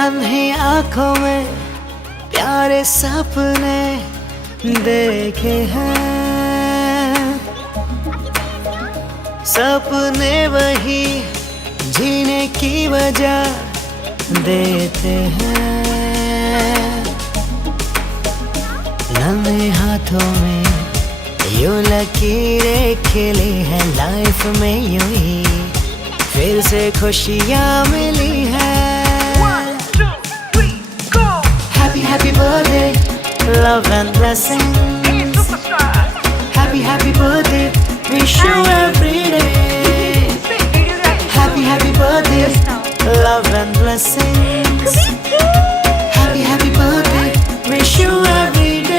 नन्ही आंखों में प्यारे सपने देखे हैं, सपने वही जीने की वजह देते हैं। नन्हे हाथों में यूं लकीरें खिली है, लाइफ में यूं ही फिर से खुशियाँ मिली है। Happy happy birthday, love and blessings. Happy happy birthday, wish you every day. Happy happy birthday, love and blessings. Happy happy birthday, wish you every day.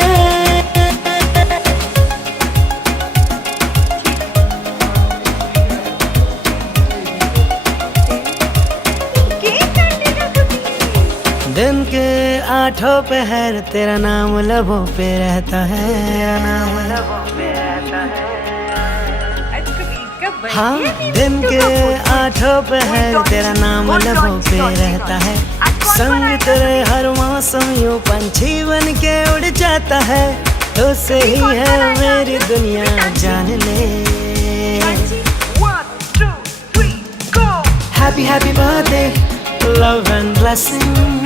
दिन के आठों पहर तेरा नाम लबों पे रहता है, नाम लबों पे रहता है। हाँ, दिन के आठों पहर तेरा नाम लबों पे रहता है। संग तेरे हर मौसम यूं पंछी बन के उड़ जाता है। तो से ही है मेरी दुनिया, जान ले। Happy happy birthday, love and blessings.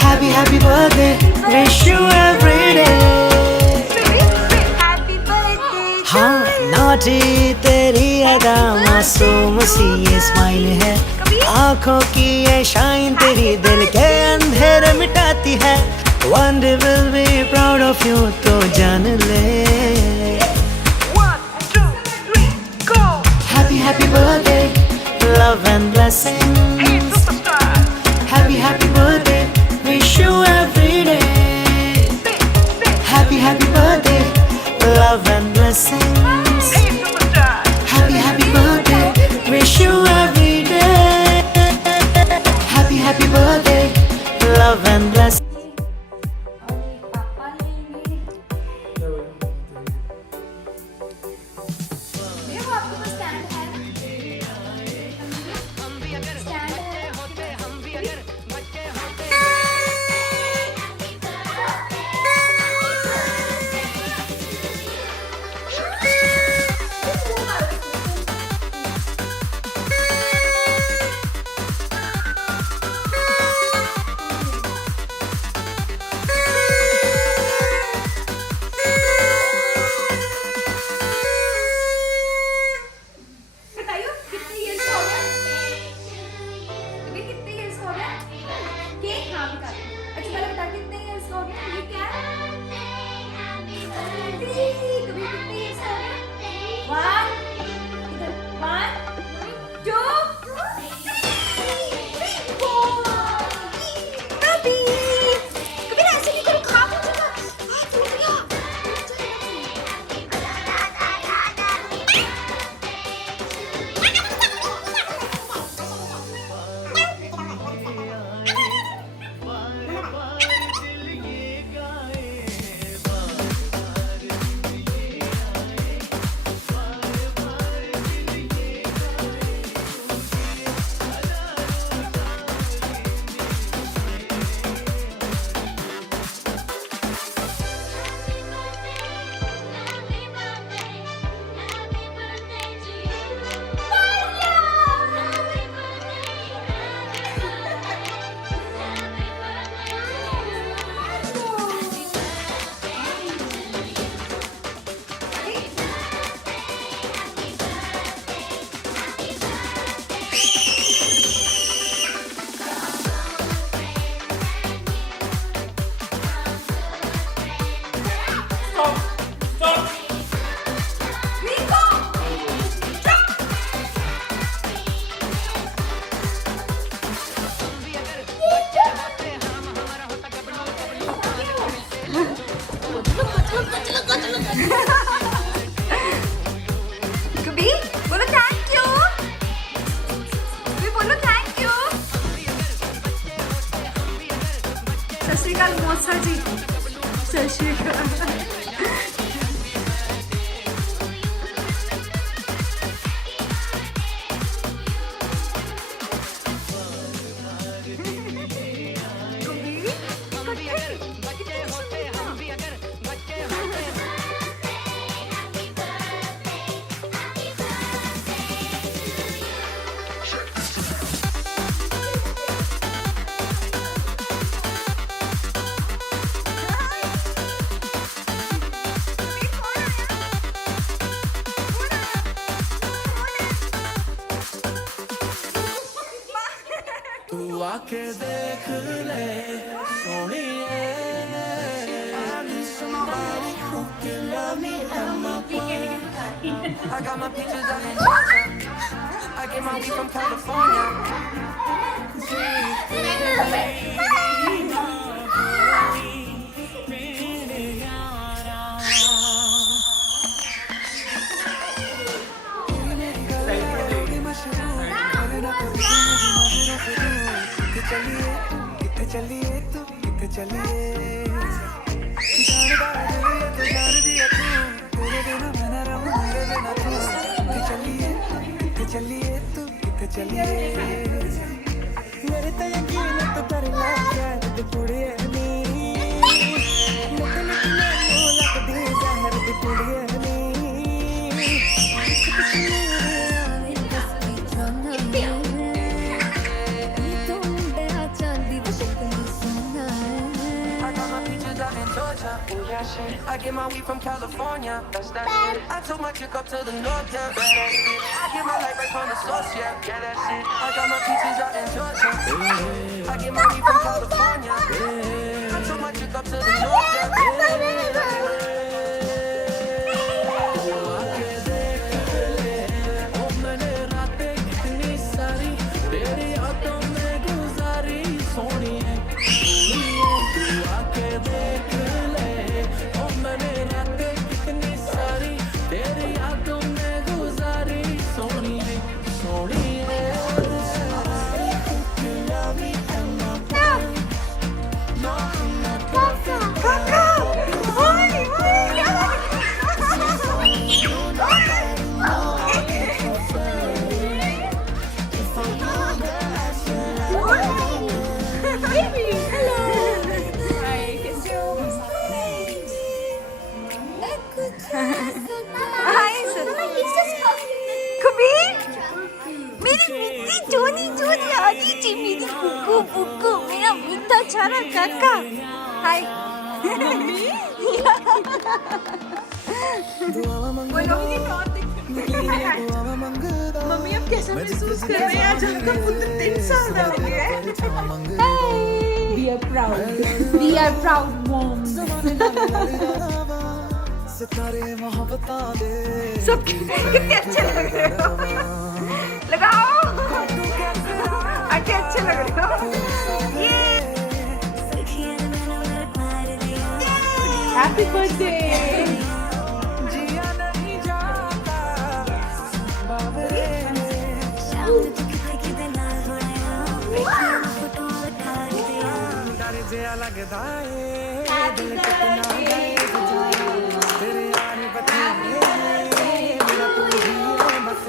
Happy happy birthday, wish you every day. Happy birthday. हाँ, नौटी तेरी अदा, मासूम सी ये स्माइल है। आँखों की ये शाइन तेरी दिल के अंधेरे मिटाती है। One day we'll be proud of you, तो जान ले। Happy happy birthday, love and blessings. Happy happy birthday, wish you every day. Happy happy birthday, love and blessings. Happy happy birthday, wish you every day. Happy happy birthday, love and blessings. आके देख ले सोनिए somebody who can love me and my boy. I got my peaches out in Georgia. I get my weed from California. चलिए तू किथे चलिए जान दिया तू तेरे बिना मैं ना रहूं मेरे बिना तू किथे चलिए तू किथे चलिए मेरे तो यकीन तो कर ला शायद तू कुड़ी है नी लेकिन मैं लगदी जहर दी कुड़ी है नी I get my weed from California, that's that shit. I took my chick up to the north, yeah, badass shit. I get my light right from the source, yeah, that shit. I got my peaches out in Georgia. I get my weed from California. I took my chick up to the north, yeah, मेरी बुक्कू बुक्कू मेरा बुद्धा छारा काका हाय mummy अब कैसा महसूस कर रहे हैं आज आपका पुत्र 3 साल का हो गया है we are proud moms सितारे मोहब्बतां दे सब कितने अच्छे लग रहे हो लगाओ अच्छे लग रहे हो हैप्पी बर्थडे लगदा है दिल कितना गए तेरे यार बता मेरा तू ही है बस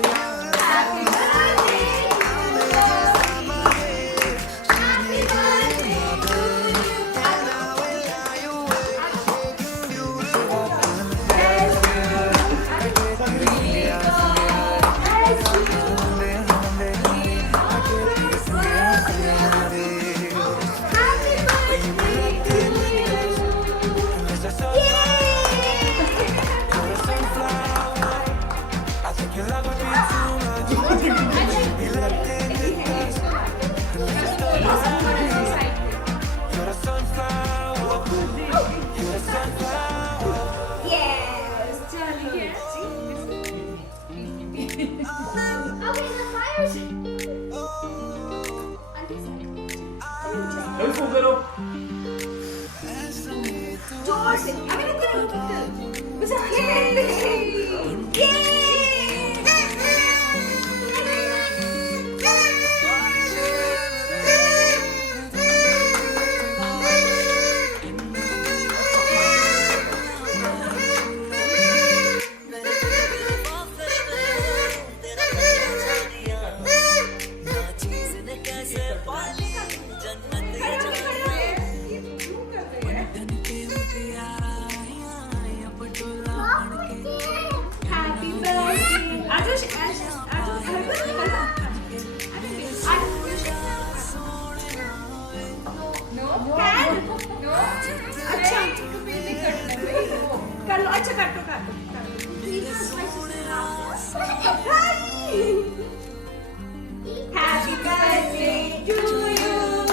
Happy birthday to you.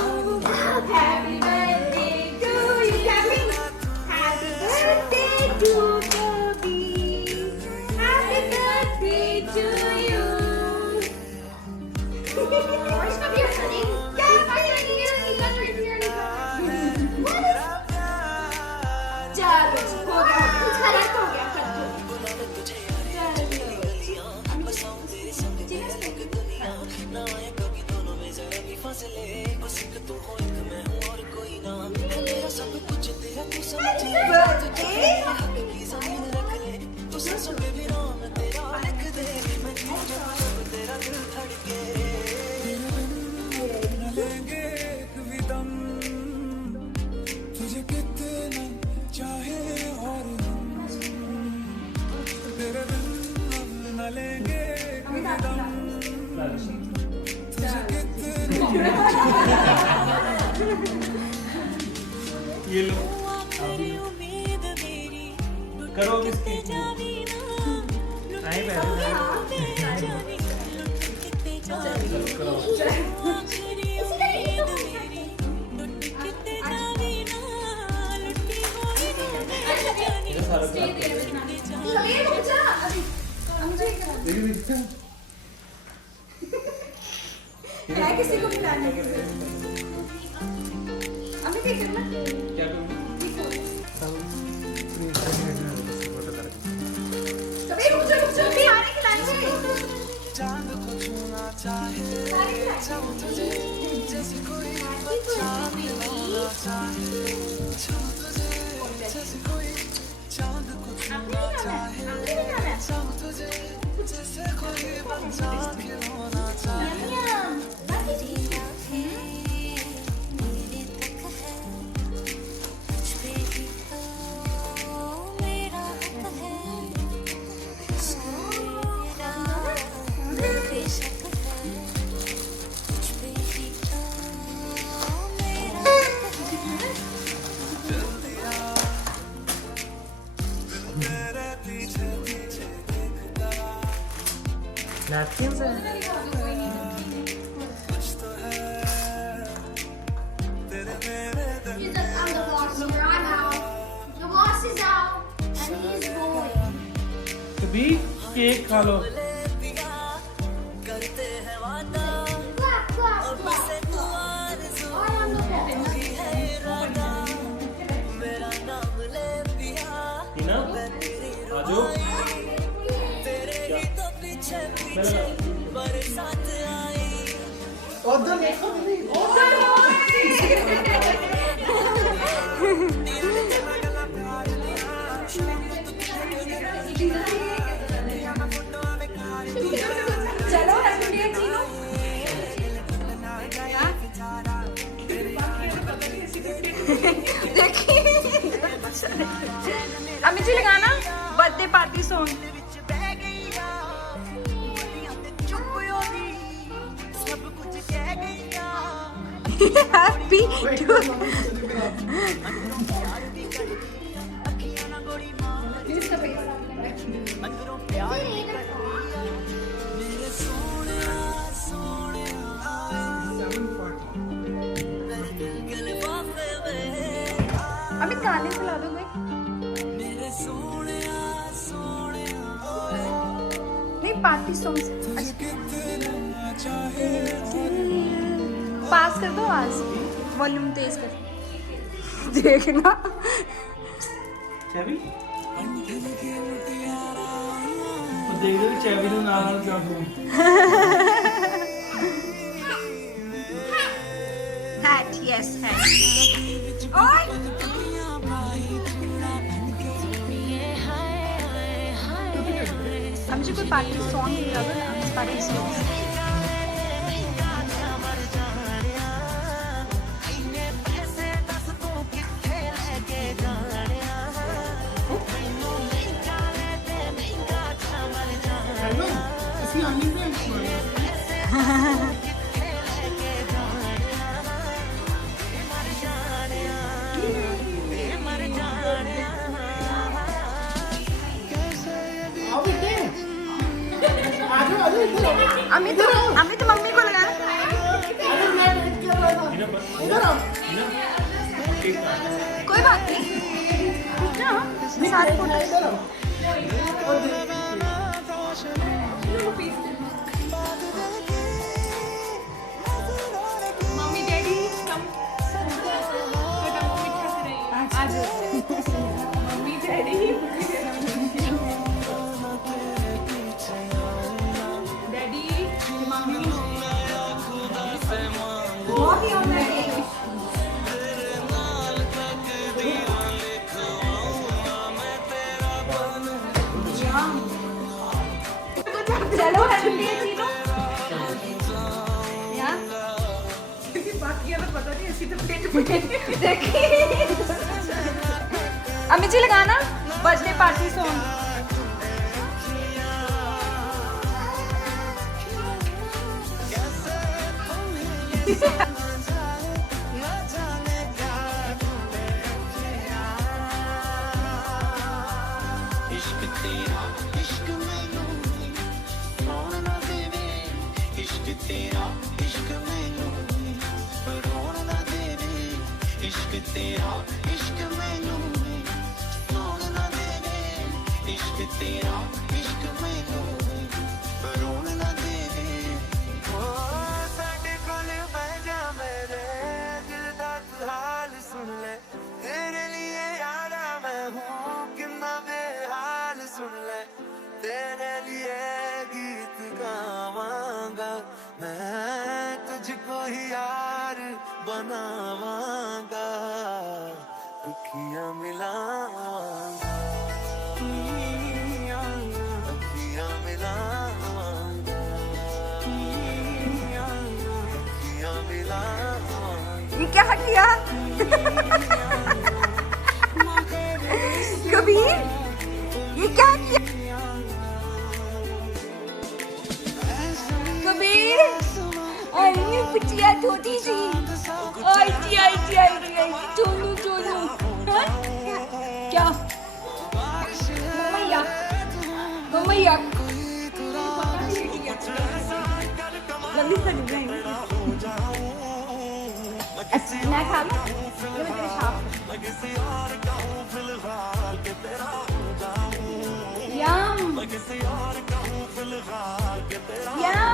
सांसों पे भी नाम तेरा लिख दे, मैं जी जाऊं जब तेरा दिल धड़के। न लेंगे एक भी दम, तुझे कितना चाहे और हम, तेरे बिन हम न लेंगे एक भी दम, तुझे कितना ये लो करो किसकी आई किसी को भी लाने के लिए अभी देख रहे ना क्या करूं कभी रुक जाओ भी आने की लाइन से चांद को छूना चाहे, चाहो तुझे जैसे कोई बच्चा मिलना चाहे, चाहो तुझे जैसे कोई चांद को छूना चाहे, चाहो तुझे जैसे कोई बच्चा खिलौना चाहे। नैपकिंस है तो भी केक खा लो करते हैं वादा, अब से तू आरज़ू ही है इरादा, मेरा नाम ले पिया, टीना मैं तेरी आजो तेरे ही तो पीछे पीछे बरसात आई। चलो रसगुल्ले चीनो अमित जी लगाना birthday party song happy Amit गाने सुना दो कोई नहीं पार्टी सॉन्ग पास कर दो आज वॉल्यूम तेज कर देखना चाबी तो देख दो चाबी तो नाल जा दो हैट यस हैट ओए हम जी कोई party song party song Amit Amit mummy को लगा कोई बात नहीं सारे फोटो मम्मी डैडी कम आज मम्मी डैडी डैडी मम्मी बहुत ही ऑनर है चलो हल्दी तीनों यार बाकी वाला पता नहीं, ऐसी तो प्लेट में देखिए अम्मी जी लगाना बर्थडे पार्टी सॉन्ग। तेरे लिए गीत गावांगा मैं, तुझको ही यार बनावांगा, दुखियां मिलावांगा, दुखियां मिलावांगा, दुखियां मिलावांगा। ये क्या किया कबीर, ये क्या किया कबीर? अरे पिटिया छोटी सी आई चोलू चोलू क्या मम्मैया मम्मैया लंबी सा डिजाइन मैं खा लूं ये मैं तेरे छाप यम यम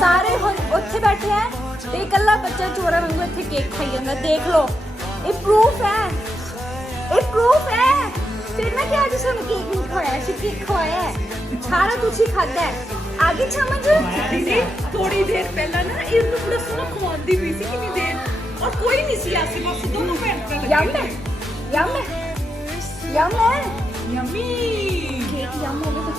सारे उत्थे बैठे हैं ते इकल्ला बच्चा चोरा वांगू इत्थे केक खाई जांदा। देख लो ये प्रूफ है फिर ना कि आज उसने केक नहीं खाया, केक खवाया है सारा कुछ ही खाता है। आगे समझ थोड़ी देर पहला ना इनको पूरा सोना खवांदी हुई थी कितनी देर, और कोई नहीं सी आसे पास दोनों पैर पे यम है यम्मी केक यम हो गया।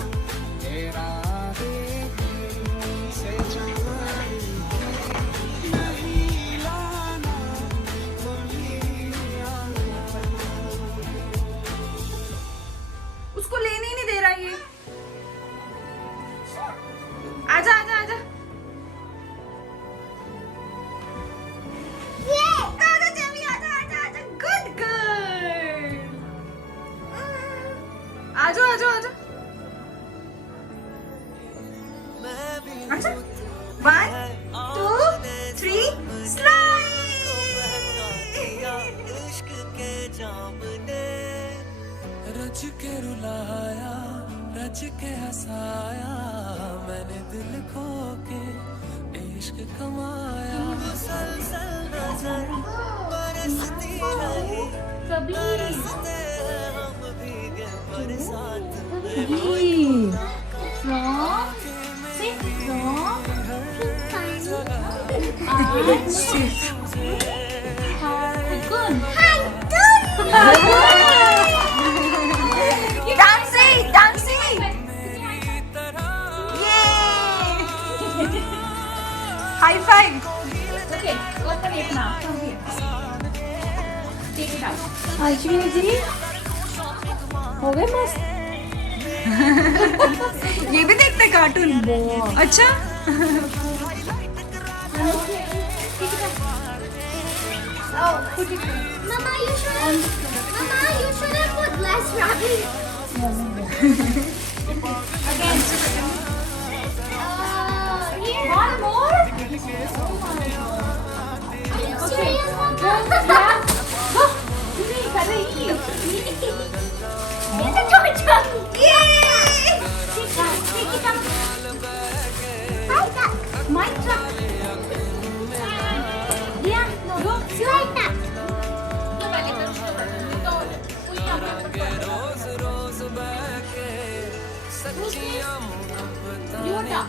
उसको लेने ही नहीं दे रहा ये। आजा आजा आजा आजा जेमी आजा आजा आजा गुड गर्ल आजा आजा आजा अच्छा 1 2 3 इश्क के जाम ने रच के रुलाया, रच के हंसाया, मैंने दिल खो के इश्क कमाया। मुसलसल नजर बरसती रही, बरसते हम भीगे बरसात Dancing! Yay! High five! Okay, open it now. Come here. Take it out. Ashwini जी हो गए मस्त। ये भी देखते कार्टून अच्छा Mama, you should have put less rabbit. again Here. one more Are you serious, Mama? yeah go नहीं कर रही It's a toy truck. yay Take it out. Hi, that. my truck Yeah, no, go like that. Yoda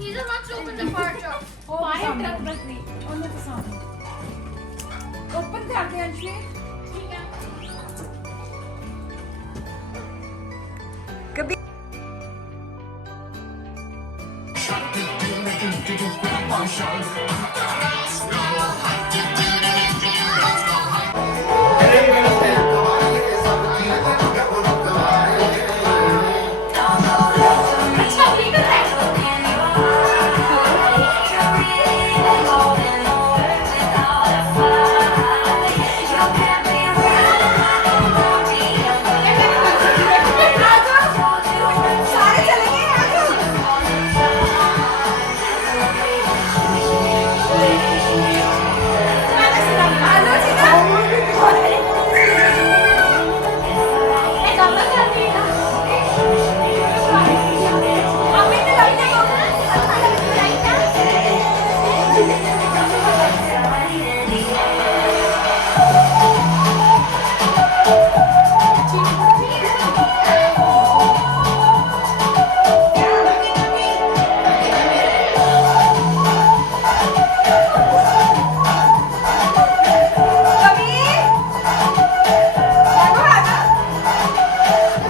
He just wants to open the fire truck. Fire truck ਬਸ ਨਹੀਂ ਉਹਨੇ ਤਾਂ ਸਾਹਮਣੇ open ਕਰ ਦੇ ਅੰਸ਼ੀ ठीक है. ਕभी सारे चलेंगे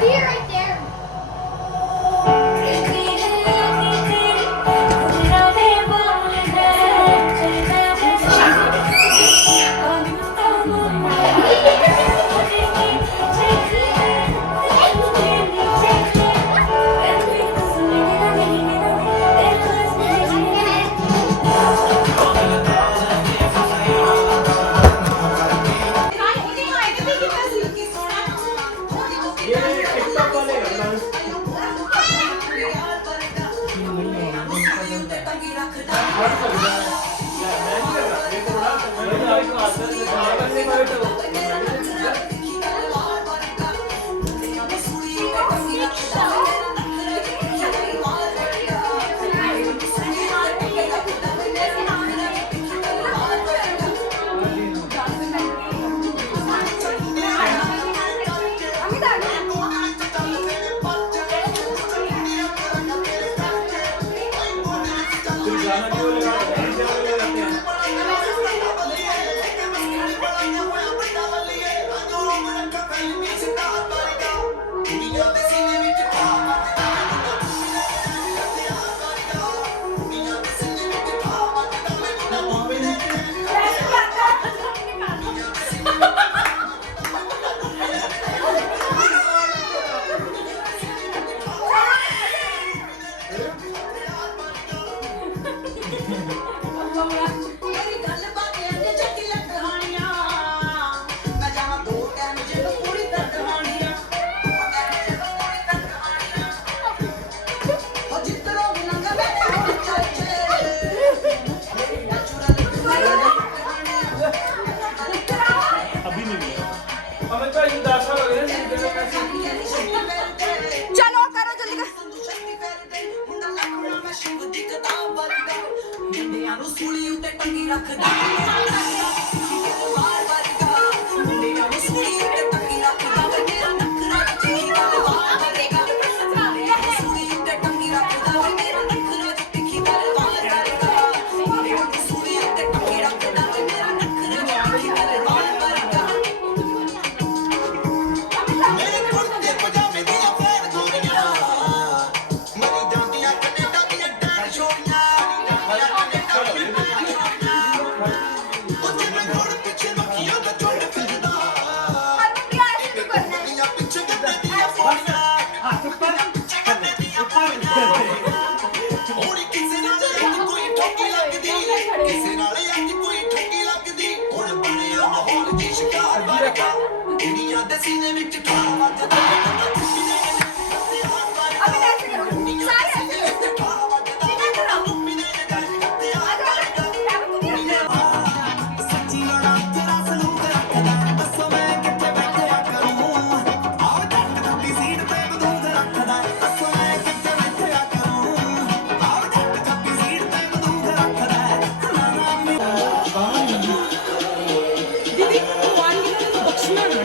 Be right there. अभी नहीं मिला हमें तो ये 10 साल हो गए चलो करो जल्दी कर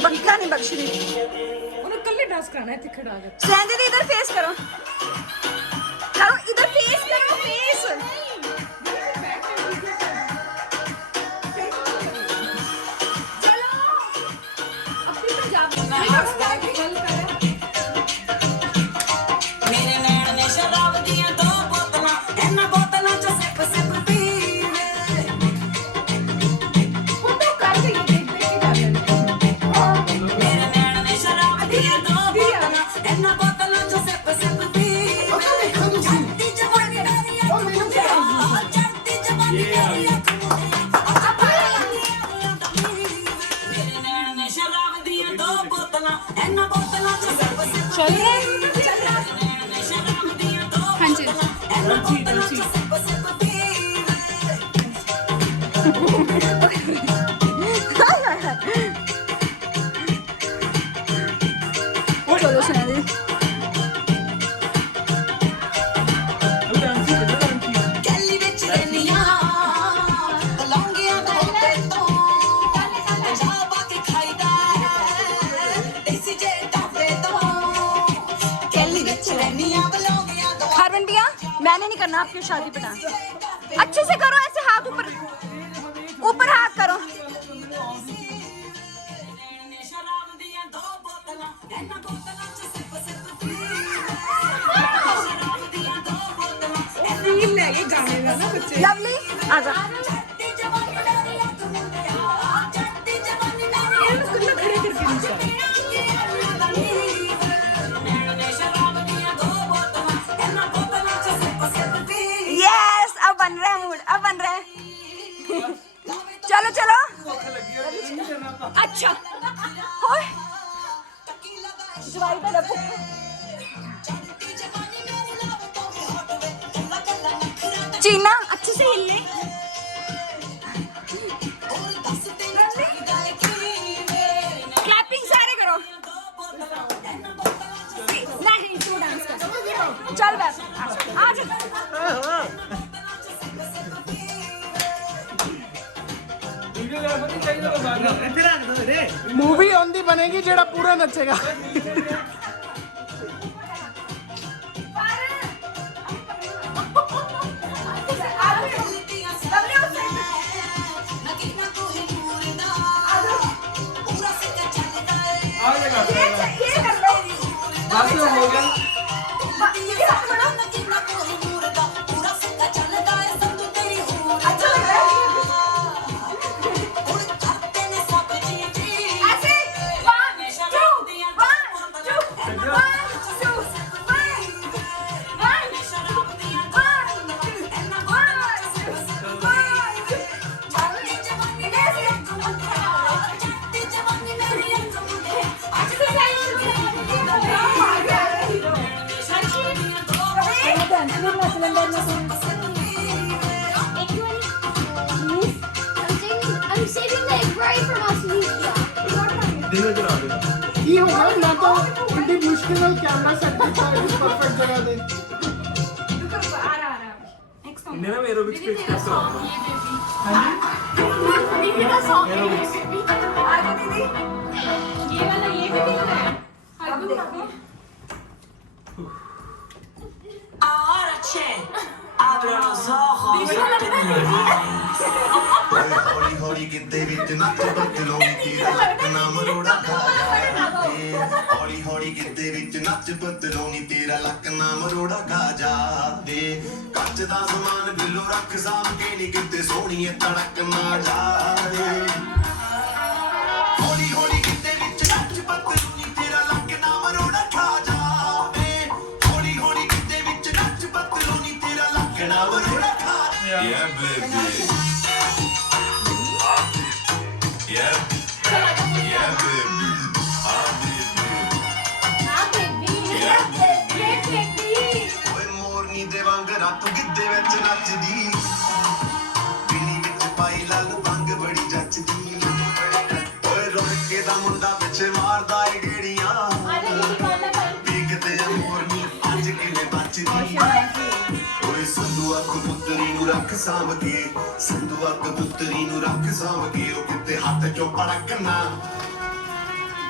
बख्शा नहीं बख्श रही ਉਹਨੂੰ ਕੱਲੇ ਡਾਂਸ ਕਰਾਣਾ ਇੱਥੇ ਖੜਾ ਕੇ सहन दीदी इधर फेस करो करो इधर फेस करो फेस बंटिया मैंने नहीं करना आपकी शादी पे डांस। अच्छे से करो, ऐसे हाथ ऊपर ऊपर हाथ करो। फील लगे गाने का ना बच्चे। लवली आजा। खड़े करके नीचे। यस, अब बन रहा है मूड, अब बन रहा है। चलो चलो। अच्छा होय जवाई पे रखो। चीना अच्छे से हिल ले। क्लैपिंग सारे करो। नहीं तू डांस कर। चल बस आज मूवी आंदी बनेगी जेड़ा पूरा नचेगा। I'm saving the embroidery from Australia. ये होगा ना तो बड़ी मुश्किल ਨਾਲ कैमरा सेट करता है इस परफेक्ट जगह दे। मेरा एरोबिक्स पे स्टेप कराऊंगा। ये वाला ये भी दिख रहा है। अब देखो ਹੌਲੀ ਹੌਲੀ ਕਿਤੇ ਵਿੱਚ ਨੱਚ ਬਦਲੋ ਤੇਰਾ ਲੱਕ ਨਾ ਮਰੋੜਾ ਖਾ ਜਾਵੇ ਹੌਲੀ ਹੌਲੀ ਕਿਤੇ ਵਿੱਚ ਨੱਚ ਬਦਲੋ ਨੀ ਤੇਰਾ ਲੱਕ ਨਾ ਮਰੋੜਾ ਖਾ ਜਾਵੇ ਕੱਚ ਦਾ ਸਮਾਨ ਬਿੱਲੋ ਰੱਖ ਸਾਂਭ ਕੇ ਨੀ ਕਿਤੇ ਸੋਹਣੀਏ ਤੜਕ ਨਾ ਜਾਵੇ ਹੌਲੀ ਹੌਲੀ ਕਿਤੇ ਵਿੱਚ ਨੱਚ ਬਦਲੋ ਨੀ ਤੇਰਾ ਲੱਕ ਨਾ ਮਰੋੜਾ ਖਾ ਜਾਵੇ ਹੌਲੀ ਹੌਲੀ ਕਿਤੇ ਵਿੱਚ ਨੱਚ ਬਦਲੋ ਨੀ ਤੇਰਾ ਲੱਕ ਨਾ ਮਰੋੜਾ ਖਾ ਜਾਵੇ yeah baby Yeah, yeah, baby. ਓਏ ਮੋਰਨੀ ਦੇ ਵਾਂਗ ਰਾਤ ਗਿੱਧੇ ਵਿੱਚ ਨੱਚਦੀ ਬਿੱਲੀ ਵਿੱਚ ਪਾਈ ਲਾਲ ਭੰਗ ਬੜੀ ਜੱਚਦੀ ਓਏ ਰੋਕੇ ਦਾ ਮੁੰਡਾ ਪਿੱਛੇ ਮਾਰਦਾ ਏ ਗੇੜੀਆਂ ਵੇਖਦੇ ਮੋਰਨੀ ਅੱਜ ਕਿਵੇਂ ਬਚਦੀ ਓਏ ਸੰਧੂ ਅੱਖ ਪੁੱਤਰੀ ਨੂੰ ਰੱਖ ਸਾਂਭ ਕੇ ਸੰਧੂ ਅੱਖ ਪੁੱਤਰੀ ਨੂੰ ਰੱਖ ਸਾਂਭ ਕੇ ਉਹ ਕਿਤੇ ਹੱਥ ਚੋਂ ਪੜਕਣਾ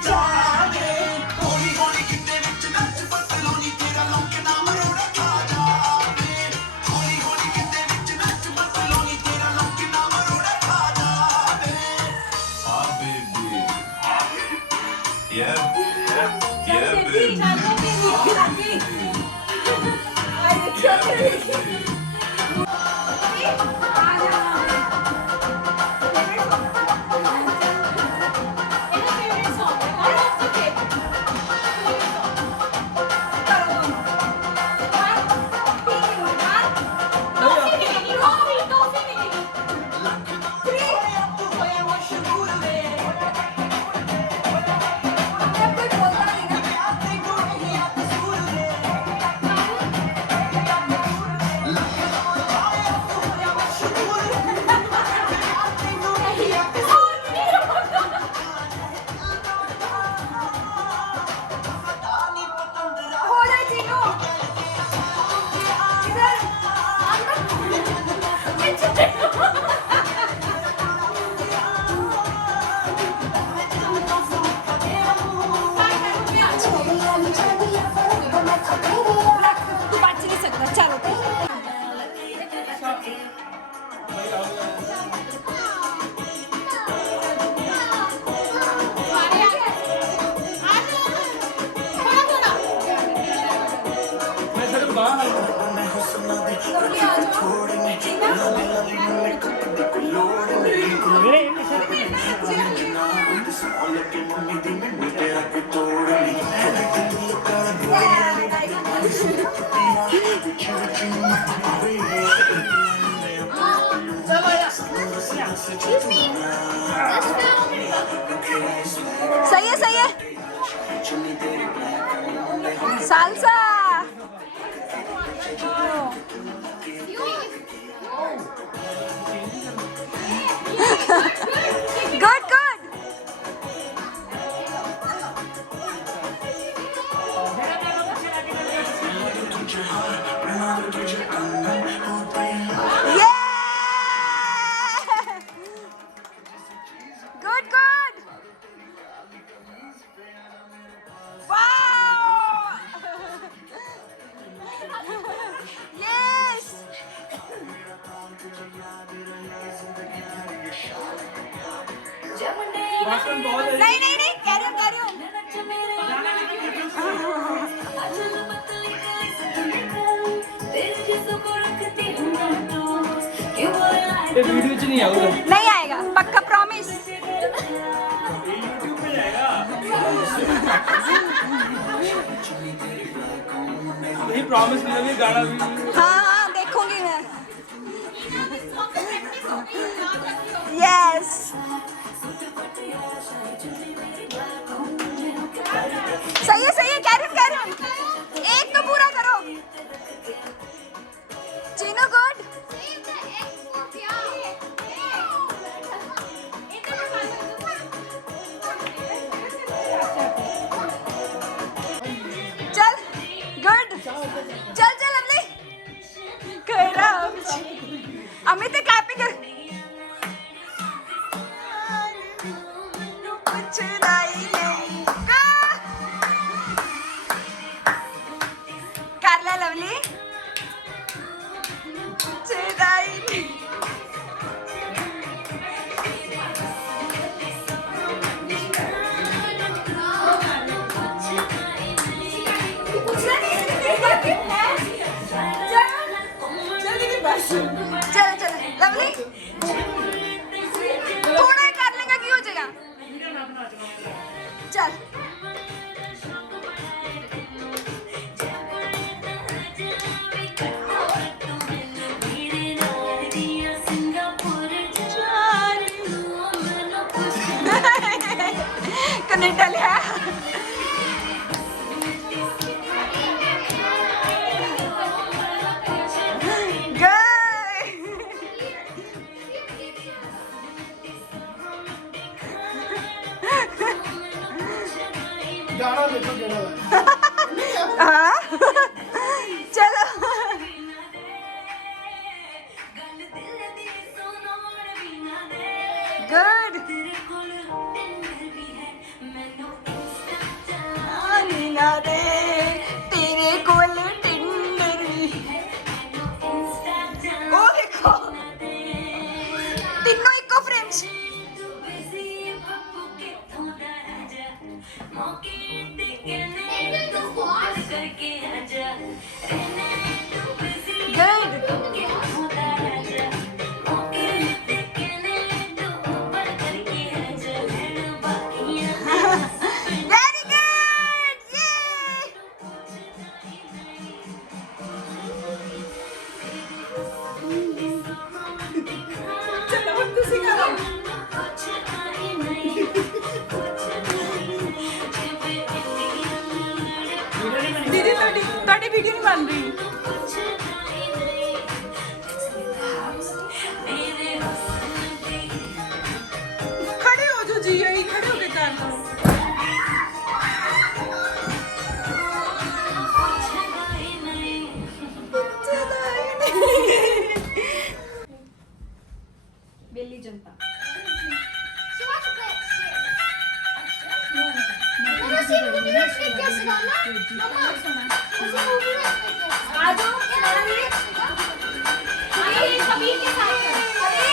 ਜਾਵੇ ਹੌਲੀ ਹੌਲੀ ਕਿਤੇ ਵਿੱਚ ਨੱਚ ਬਦਲੋ ਨੀ ਤੇਰਾ ਲੱਕ ਨਾ ਮਰੋੜਾ ਖਾ ਜਾਵੇ ਹੌਲੀ ਹੌਲੀ ਕਿਤੇ ਵਿੱਚ ਨੱਚ ਬਦਲੋ ਨੀ ਤੇਰਾ ਲੱਕ ਨਾ ਮਰੋੜਾ ਖਾ ਜਾਵੇ ਆ baby yeah Excuse me. This film. सही है सही है salsa good good good good wow yes नहीं नहीं नहीं कैरी ऑन ये वीडियो च नहीं आऊगा नहीं आएगा पक्का प्रॉमिस यूट्यूब पे जाएगा नहीं प्रॉमिस नहीं लगी गाना भी हाँ हाँ देखूंगी मैं यस सही है कैरी ऑन एक तो पूरा करो Chinu good Save the egg for yeah. चल गुड चल चल अमली कर रहा अमित क्लैपिंग कर कुछ नहीं कर ले लवली कुछ नहीं चल चल लवली थोड़ा ही कर लेंगे की हो जाएगा चल कनेडा लिया गाना देखो केड़ा हाँ चलो गुड नीना दे तेरे कोल टिंडर ओ देखो तीनों इको फ्रेम वेरी गुड ये ਦੀਦੀ ਤੁਹਾਡੀ ਵੀਡੀਓ ਨਹੀਂ ਬਣ ਰਹੀ ਖੜੇ ਹੋ ਜੋ ਜੀ ਆਈ ਖੜੇ ਹੋ ਕੇ ਕਰ ਲਓ बेली जनता So what's your plan? Mama, see movie next week कैसे गाना? Mama, ऐसे movie next week कैसे? आ जाओ movie next week हाँ? ये कबीर के साथ अरे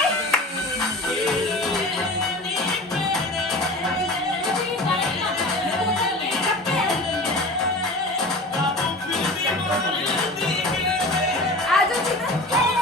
आ जाओ चिकन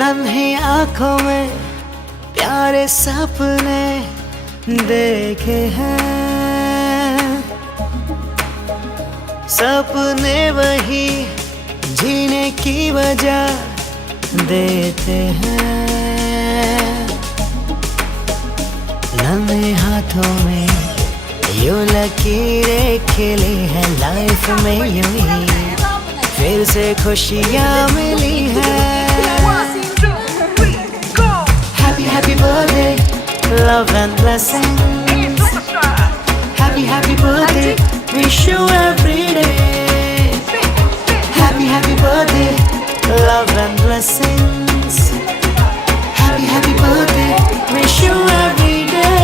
नन्ही आंखों में प्यारे सपने देखे हैं, सपने वही जीने की वजह देते हैं। नन्हे हाथों में यूं लकीरें खिली है, लाइफ में यूं ही फिर से खुशियाँ मिली है। Happy happy birthday, love and blessings. Happy happy birthday, wish you every day. Happy happy birthday, love and blessings. Happy happy birthday, wish you every day.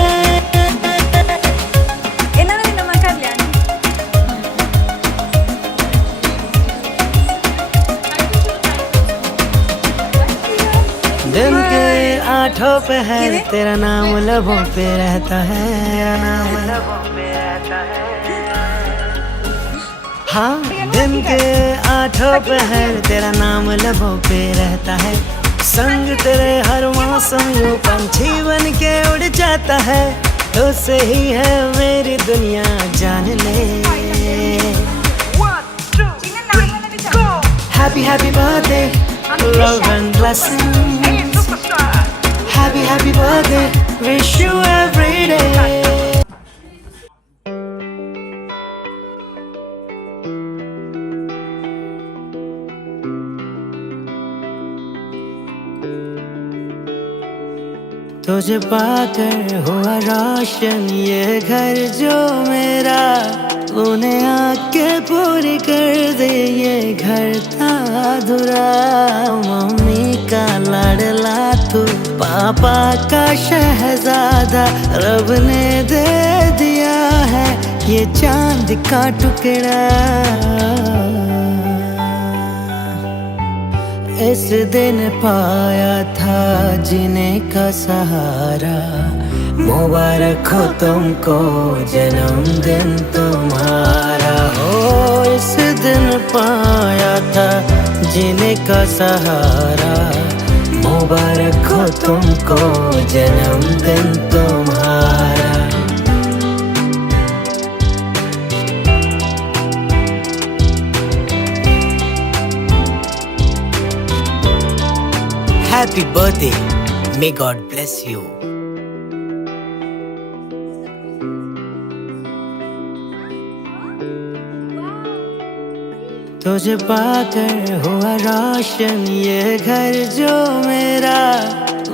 ਇਹਨਾਂ ਨੇ ਨਵਾਂ ਕਰ ਲਿਆ ਨੀ। दिन के आठों पहर तेरा नाम लबों पे रहता है, नाम लबों पे रहता है। हाँ, दिन के आठों पहर तेरा नाम लबों पे रहता है, संग तेरे हर मौसम यूं पंछी बन के उड़ जाता है। तो सही है मेरी दुनिया जान ले। Happy happy birthday, love and blessings. Happy happy birthday, wish you every day. तुझे पाकर हुआ रोशन ये घर जो मेरा, उन्हें आके पूरी कर दे ये घर था अधूरा। मम्मी का लाडला तू, पापा का शहजादा, रब ने दे दिया है ये चांद का टुकड़ा। इस दिन पाया था जीने का सहारा, मुबारक हो तुमको जन्मदिन तुम्हारा। हो इस दिन पाया था जीने का सहारा, मुबारक हो तुमको जन्मदिन तुम्हारा। Happy birthday, may God bless you. तुझे पाकर हुआ रोशन ये घर जो मेरा,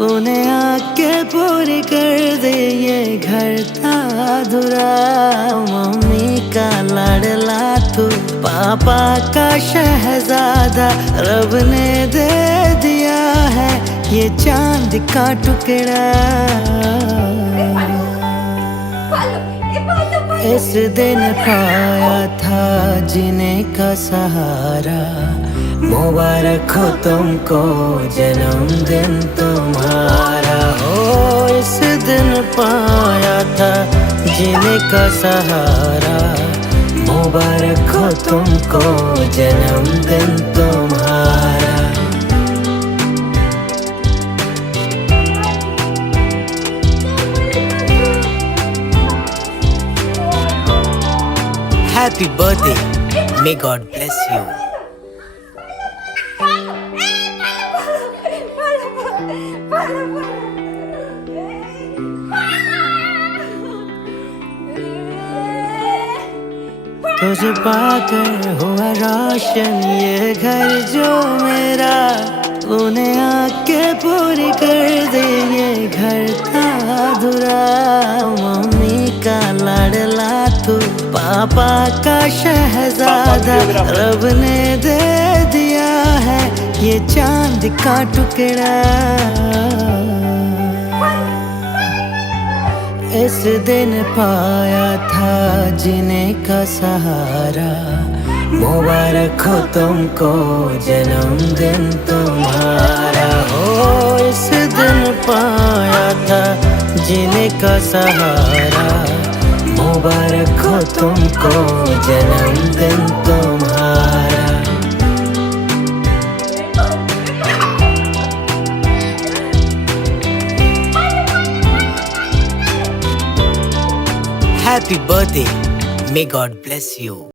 उन्हें आके पूरी कर दे ये घर था अधूरा। मम्मी का लाडला तू, पापा का शहजादा, रब ने दे दिया है ये चांद का टुकड़ा। इस दिन पाया था जीने का सहारा, मुबारक हो तुमको जन्मदिन तुम्हारा। हो इस दिन पाया था जीने का सहारा, मुबारक हो तुमको जन्मदिन तुम्हारा। Happy birthday, may God bless you. तुझे पाकर हुआ रोशन ये घर जो मेरा, उन्हें आके पूरी कर दे ये घर था अधूरा। मम्मी का लाडला तू, पापा का शहजादा, रब ने दे दिया है ये चांद का टुकड़ा। इस दिन पाया था जीने का सहारा, मुबारक हो तुमको जन्मदिन तुम्हारा। हो इस दिन पाया था जीने का सहारा, मुबारक हो तुमको जन्मदिन तुम्हारा। Happy birthday. May God bless you.